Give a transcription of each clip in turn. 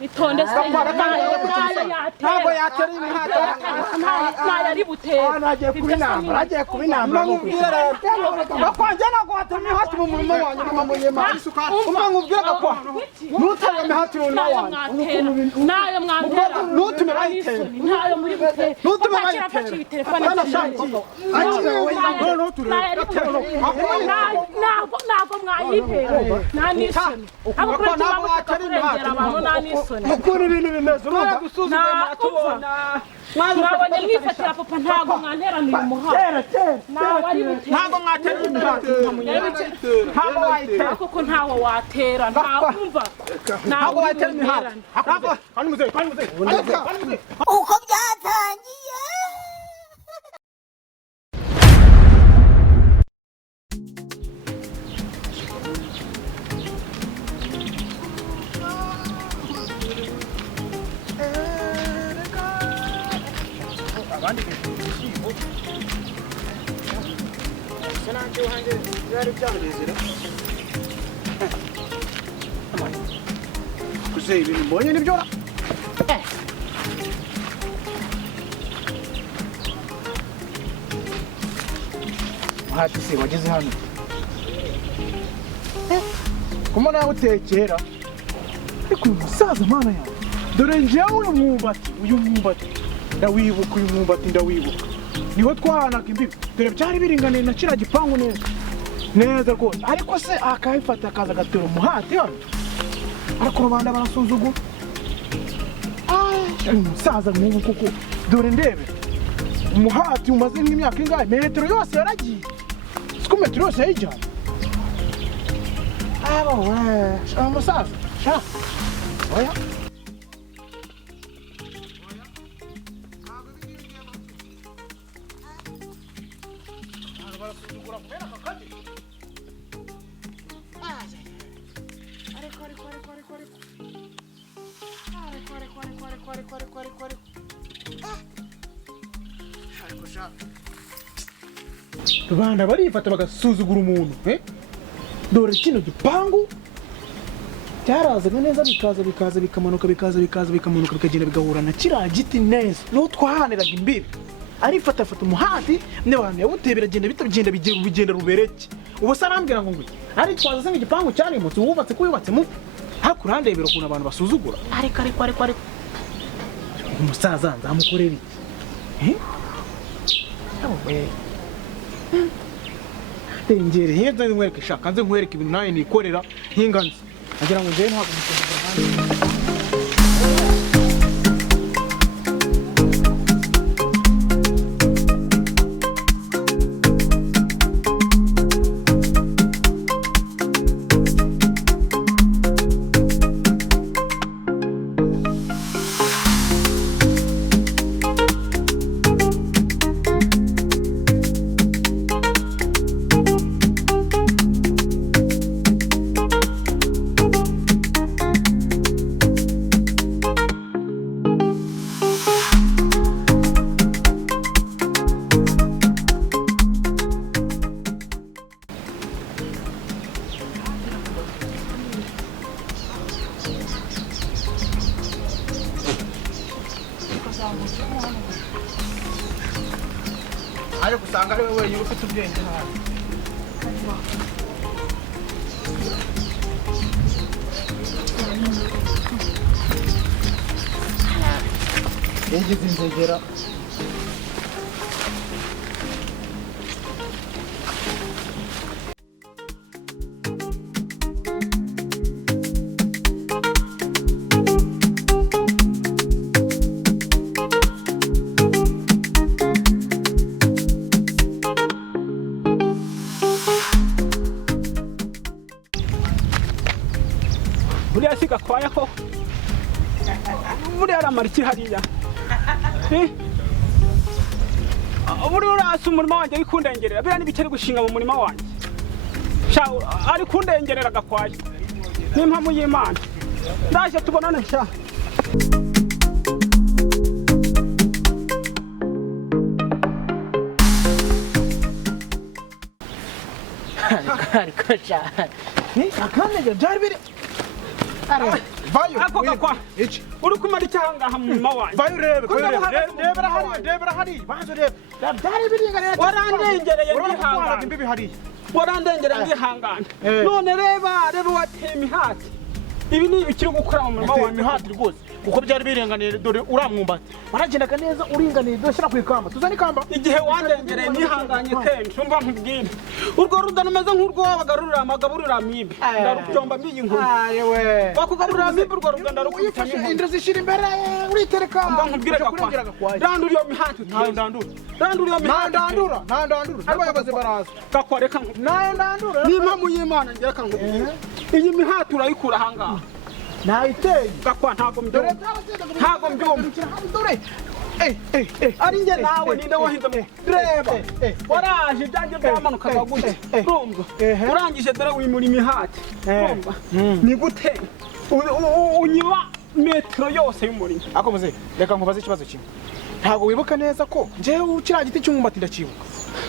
itonde se ntabwo yatera imihata ntayari butere nagiye kuba inama nkubwira rero bakwanjye ntabwo watera imihati mu murimo wanjye n'umunyema umwe nkubwira gakwa ntutere imihati mu murimo wanjye nayo mwantera ntutume bayitera nayo muri butere ntutume bayitera telefone ntabwo mwayitera nta n'isoni ntabwo watera imihati abantu nta n'isoni ukuri ibintu bimeze urumva gusuzuma tubona mwabonye mwifatira papa ntabwo mwanteraniye umuhanda ntabwo mwatera imihati ntabwo wayitera kuko ntawo watera ntakumva ntabwo wayitera imihati kandi muzehe uko byatangiye abandi ibishyimbo bisa nanjye hanjye byari byanezera kuze ibintu mbonye nibyo hati se wageze hano kuma nawe utekera ariko uyu musaza mana yawe dore njyewe uyu mwumbati ndawibuka uyu mwumbati ndawibuka niho twahanaga imbibi dore byari biringaniye na kiriya gipangu neza rwose ariko se akabifata akaza agatera umuhati hano ariko rubanda barasuzugura uyu musaza nk'ubu kuko dore ndebe umuhati umaze nk'imyaka ingahe metero yose yaragiye siko metero yose yayijyanye umusaza sha oya rubanda barifata bagasuzugura umuntu dore kino gipangu cyarazaga neza bikaza bikamanuka bikagenda bigahura na kiriya giti neza niho twahaniraga imbibi arifatafata umuhati n'abantu yawuteye biragenda bigenda rubereke ubu se arambwira ngo ari twaza se igipangu cyarimutse wubatse ko yubatse mu ariko urandebera ukuntu abantu basuzugura ariko umusaza nzamukorera iki tengere henze nkwereke shaka nze nkwereke ibintu nawe nikorera hinganze agira ngo njewe ntabwo musuzugura hanze aje gusanga ari wewe wenyine ufite ubwenge hano yagize inzogera buriya si gakwaya ko buriya aramara iki hariya buriya urasa umurima wanjye ari kundengerera biriya n'ibiki ari gushinga mu murima wanjye ari kundengerera gakwaya n'impamvu y'Imana ndaje tubonane sha ariko cyane akandi byari biri vayo ako gakwa iki uri kumara icyahangaha mu murima wanjye vayo urebe rebera hari banzo rebe byari biringanira warandengereye ndihangana imbibi hari warandengereye ndihangana none reba wateye imihati ibi ni ibikiri gukora mu murima wanjye imihati rwose kuko byari birenganiye dore uramwumbati waragendaga neza uringaniye doshyira ku ikamba tuzane ikamba igihe wandengereye nihanganye kenshi umva nkubwire urwo rudano umeze nk'urwo wabagarurira amagaburira amibe ndarubyomba mbiye inkuru ayewe wakugaburira amibe urwo rudano rukubita n'inkuru indra zishira imbere uritereka umva nkubwire gakwa randura iyo mihati randura iyo mihati ndandura n'abayobozi baraza gakwa reka nkubwire nayo ndandura n'impamvu y'Imana ngira ka nkubwire iyi mihati urayikura ahangaha nayiteye gakwa ntago mbyumva ari njye nawe ninde wahinze reba waraje ibyanjye byamanukaga gute urumva urangije dore wimura imihati urumva ni gute unyura metero yose y'umurima ako muze reka nkubaze ikibazo kimwe ntago wibuka neza ko njyewe kiriya giti cy'umwumbati ndakibuka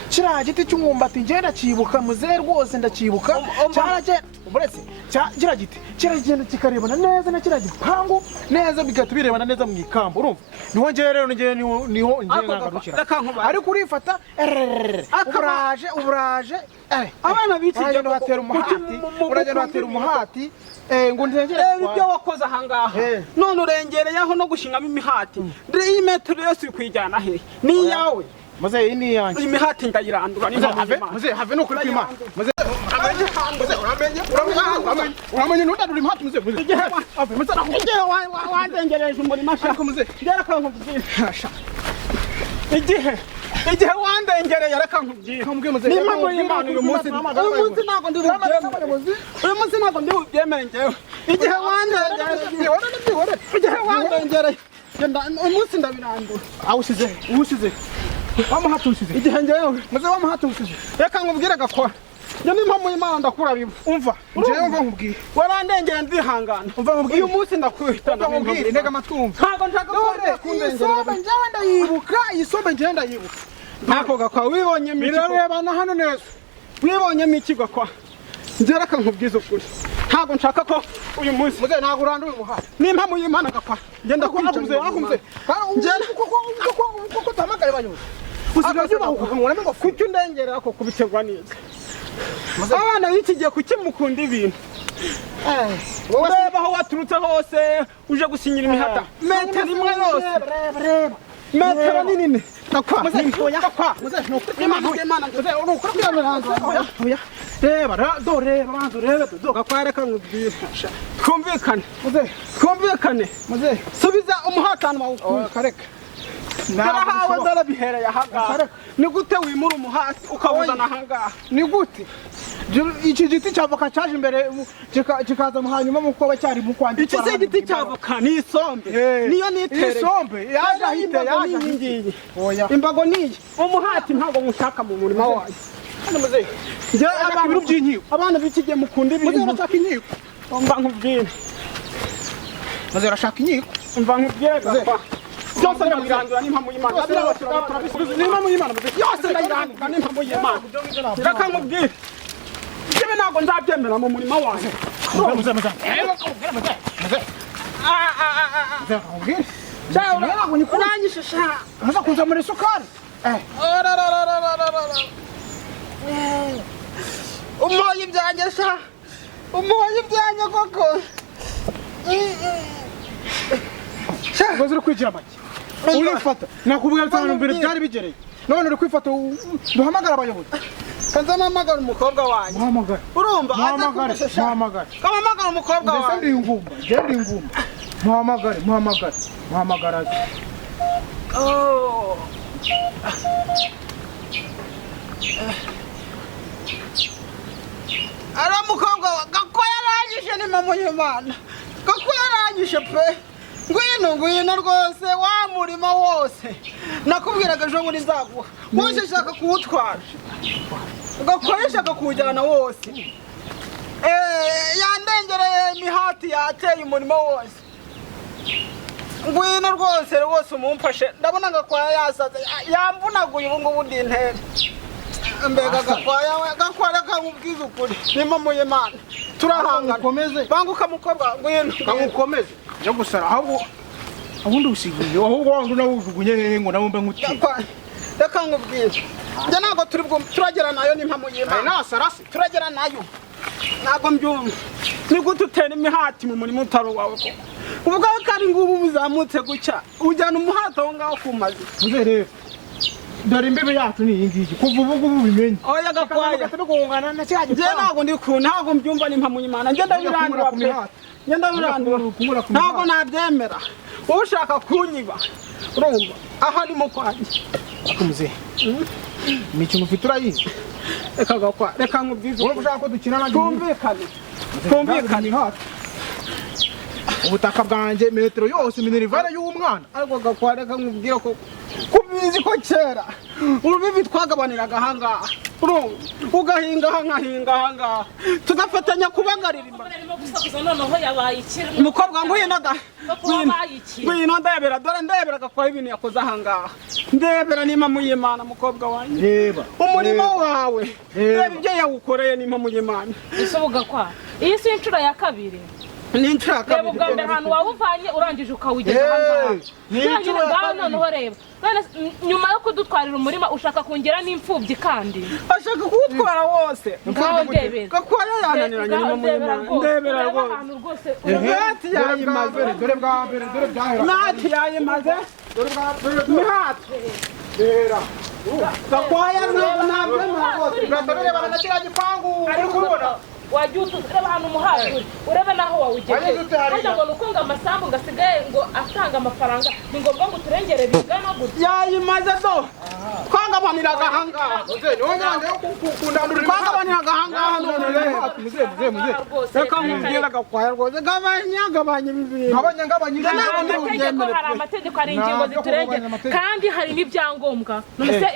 kiriya giti cy'umwumbati njye ndakibuka muze rwose ndakibuka cyaraje uretse kiriya giti kiragenda kikarebana neza na kiriya gipangu neza bigahita birebana neza mu ikamba urumva niho njyewe rero niho njyewe ngarukira ariko urifata uburaje abana b'iki gihe uragenda batera umuhati ngo ndengere ibyo wakoze ahangaha none urengereyeho no gushingamo imihati dore iyi metero yose uri kuyijyana he ni iyawe muze iyi ni iyanjye imihati ndayirandura muze have no kuri kwimana muze uramenye ntudadura imihati muze igihe wandengereje umurima shaka muze ngera ka nkubwire igihe wandengereye reka nkubwire niba muri Imana uyu munsi ntabwo ndi bubyemere njyewe igihe wandengereye umunsi ndabirandura uwusize wamuhati usize igihe njyewe muze wamuhati usize reka nkubwire gakora njye n'impamvu y'Imana ndakura bivu umva njyewe umva nkubwire warandengera ndihangana umva nkubwire uyu munsi ndakwihitana nkubwire ntega amatwumva ntabwo nshaka kundengera njyewe ndayibuka iyi sombe njyewe ndayibuka ntako gakwa wibonyemo iki birarebana hano neza wibonyemo iki gakwa njye reka nkubwize ukuri ntabwo nshaka ko uyu munsi muze ntabwo urandura umuhati n'impamvu y'Imana gakwa njye ndakwica kuko utamagaye bayobozi usigaye ubyubahuka nkuramo ngo kuki undengerera ko kubiterwa neza abana b'iki gihe kuki mukunda ibintu ureba aho waturutse hose uje gusinyira imihata metero imwe yose metero ni nini twumvikane subiza umuhatano wawe narahawe zarabihereye ahangaha ni gute wimura umuhati ukawuzana ahangaha ni gute iki giti cy'avoka cyaje imbere kikaza hanyuma mu kuba cyari mu kwandika iki si igiti cy'avoka ni isombe niyo nitereye isombe yaje ahite ngiyi imbago niyi umuhati ntabwo mushaka mu murima wanjye ibintu by'inkiko abana b'iki gihe mukunda ibintu urashaka inkiko mba nkubwire maze urashaka inkiko mba nkubwire gapfa byose ndabirandura n'impamvu y'Imana n'impamvu y'Imana byose ndabirandura n'impamvu y'Imana reka nkubwire njyewe ntabwo nzabyemera mu murima wanjye uranyishisha ntuza kunzamura isukari umuhoye ibyanjye sha umuhoye ibyanjye koko ngozi uri kwigira make urifata nakubwira cyane mbere byari bigereye none uri kwifata duhamagara abayobozi kanza mpamagara umukobwa wanjye muhamagara urumva muhamagara kamamagara umukobwa wanjye ndi ingumba muhamagara ari umukobwa gako yarangije ni mama y'Imana gako yarangije pe ngwino rwose wa murima wose nakubwiraga ejo bundi nzaguha wose shaka kuwutwara ugakoreshaka kuwujyana wose yandengereye imihati yateye umurimo wose ngwino rwose umumfashe ndabona ngakwaya yasaze yamvunaguye ubu ngubu ndi intere mbega gakwaya we gakwara kamubwiza ukuri n'impamo y'Imana turahangana ukomeze banguka mukobwa ngwino kamukomeze yo gusara ahubwo abundi usigiye ahubwo wangu nawujugunye hehe ngo nawe mbe nguti reka nkubwire njye ntabwo turagera nayo n'impamo y'Imana nasarasi turagera nayo ntabwo mbyumva ni gute utera imihati mu murimo utari wawe koko ubwo kari ngubu buzamutse gucya ujyana umuhati aho ngaho kumaze muze rero dore imbibe yacu ni iyi ngiyi kuva ubu ngubu bimenye oya gakwaya gatugongana na cyaje njye ntabwo ndi ku ntabwo mbyumva n'impamo y'Imana njye ndabirandura pe njye ndabirandura ntabwo nabyemera ushaka kunyiba urumva aha ni mu kwanjye muze imikino ufite urayizi reka gakwa reka nkubwize wowe ushaka ko dukina na twumvikane ubutaka bwanjye metero yose minerivare y'umwana ariko gakwa reka nkubwire ko kubizi ko kera urubibi twagabaniraga ahangaha ugahinga aha nkahinga ahangaha tugafatanya kubagarira imbaga umukobwa ngwino ndebera dore ndebera gakora ibintu yakoze ahangaha ndebera n'impamo y'Imana mukobwa wanjye reba umurimo wawe reba ibyo yawukoreye n'impamo y'Imana isubuga kwa iyi si inshuro ya kabiri n'inshuro ya kabiri reba ubwa mbere ahantu wawuvanye urangije ukawugeza ahangaha n'inshuro ya kabiri noneho reba nyuma yo kudutwarira umurima ushaka kongera n'imfubyi kandi ashaka kuwutwara wose ngaho ndebera gakwaya yananiranye n'impamo y'Imana ndebera rwose mihati yayimaze dore bwa mbere dore byahera mihati yayimaze dore bwa mbere mihati rera gakwaya ntabwo rwose uratabireba na kiriya gipangu uri kubona wajya ureba ahantu umuhati urebe naho wawugejeje kandi ngo nuko ngo amasambu ngo asigaye ngo atanga amafaranga ni ngombwa ngo turengere bingana gutya yayimaze do twagabaniraga ahangaha twagabaniraga ahangaha none reka nkubwira gakwaya rwose gabanya bibiri hari amategeko hari ingingo ziturengera kandi hari n'ibyangombwa none se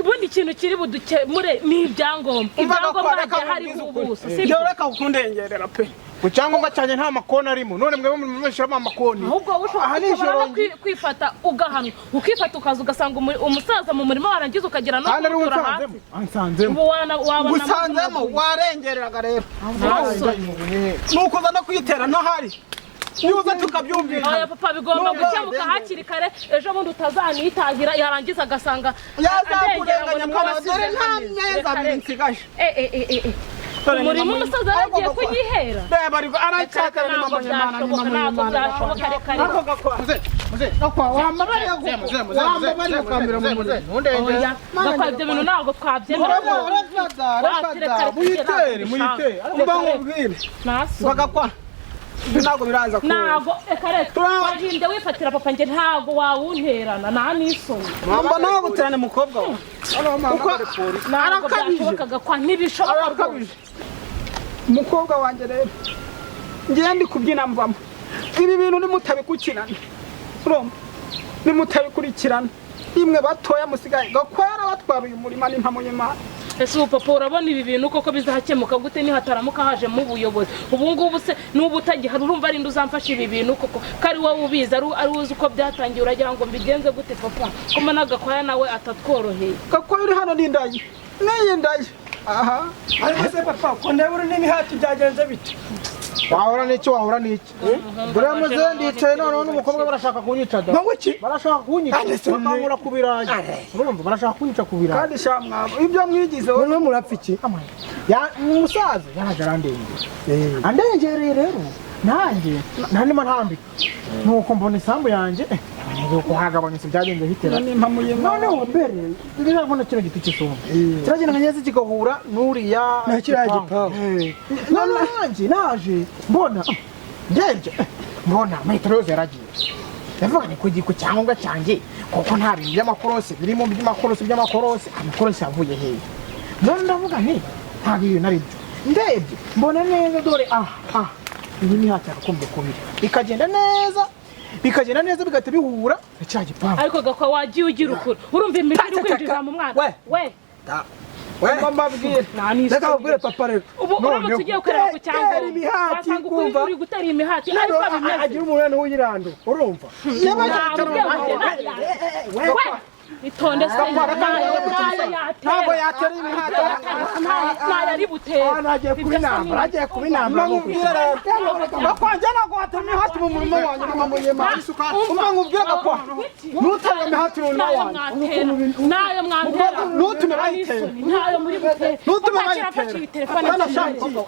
ubundi ikintu kiri budukemure ni ibyangombwa hagiye hariho ubuso sibyo reka kundengerera pe ku cyangombwa cyane nta makoni arimo none mwebwe mwishiramo amakoni ahubwo ushobora kwifata ugahanwa ukifata ukaza ugasanga umusaza mu murimo warangiza ukagera no kutura hasi ansanzemo gusanzemo warengereraga rero nuko uza no kwitera ntahari yuza tukabyumvira oya papa bigomba gukemuka hakiri kare ejo bundi utazanitahira yarangiza agasanga yazakurenganya mwana dore nta myeza abiri nsigaje umurimo umusaza yagiye kunyihera reba ariko aracyatera n'impamo y'Imana ntabwo byashoboka reka gakwa wambabariye ukambira mu muze oya gakwa ibyo bintu ntabwo twabyemera muyitere umva nkubwire bagakwa ntabwo biraza ko ntabwo reka wahinde wifatira papa njye ntabwo wawunterana nta n'isoni mama nawe guterane mukobwa we ntabwo byashobokaga kwa ntibishoboka umukobwa wanjye rero ngiye ndi kubyina mvamo ibi bintu nimutabikukirana urumva nimutabikurikirana imwe batoya musigaye gakwara batwaruye umurima n'impamo y'Imana ese ubu papa urabona ibi bintu koko bizakemuka gute nihataramuka hajemo ubuyobozi ubu ngubu se n'ubu utagihari urumva ari nduzamfasha ibi bintu koko kari wowe ubizi ari uzi uko byatangiye uragira ngo mbigenze gute papa kuma n'agakwaya nawe atatworoheye gakwaya uri hano n'indayi n'iyindayi aha ariko se papa ko ndabura n'imihati byagenze bite wahora n'iki dore muze ndicaye noneho n'umukobwa barashaka kunyica da barashaka kunyica bamura ku birayi urumva barashaka kunyica ku birayi kandi sha mwabo ibyo mwigize wowe murapfa iki umusaza yaraje andengereye rero nanjye ntanima ntambika nuko mbona isambu yanjye nuko hagabanyutse byagenze hitera noneho mbere birabona kino giti cy'isumba kiragenda nkanyeze kigahura n'uriya na kiriya gipangu nanjye naje mbona mbona metero yose yaragiye ndavuga ni ku cyangombwa cyanjye kuko nta bintu by'amakorosi birimo by'amakorosi amakorosi yavuye hehe none ndavuga nti nta bintu ari byo ndebye mbona neza dore iyi ni hati yakagombye kubiri bikagenda neza bigahita bihura cya gipangu ariko gakwa wagiye ugira ukuri urumva imiti iri kwinjira mu mwana we mbabwire reka babwire papa rero ubu uramutse ugiye kureba ku cyangombwa imihati wasanga kumva uri gutera imihati ariko bimeze agira umwana w'irando urumva itonde se ntabwo yatera imihati ntayari butere agiye kuba intambara agiye kuba intambara nkubwire rero bakwanjye ntabwo watera imihati mu murimo wanjye n'amanyema umva nkubwire gakwa ntutera imihati mu murimo wanjye nayo mwantera ntutume bayitera ntayo muri butere ntutume bayitera telefone ntabwo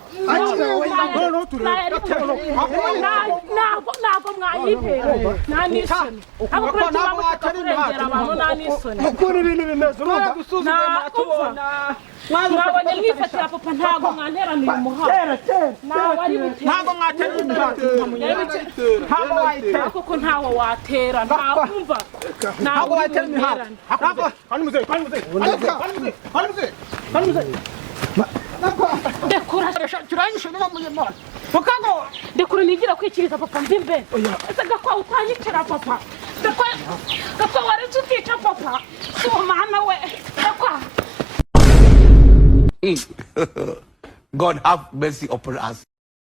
mwayitera nta n'isoni abo kuri tuba mutakurengera abantu nta n'isoni ukuri ibintu bimeze urumva mwabonye mwifatira papa ntabwo mwanteraniye umuhanda ntabwo ari butere ntabwo mwatera imihati ntabwo wayitera kuko ntawo watera ntakumva ntabwo wayitera imihati ndekura kiranyishe n'amanyema ndekura nigira kwikiriza papa mbi imbere ese gakwa utanyicira papa gakwa waretse utica papa si umwana we gakwa God have mercy upon us.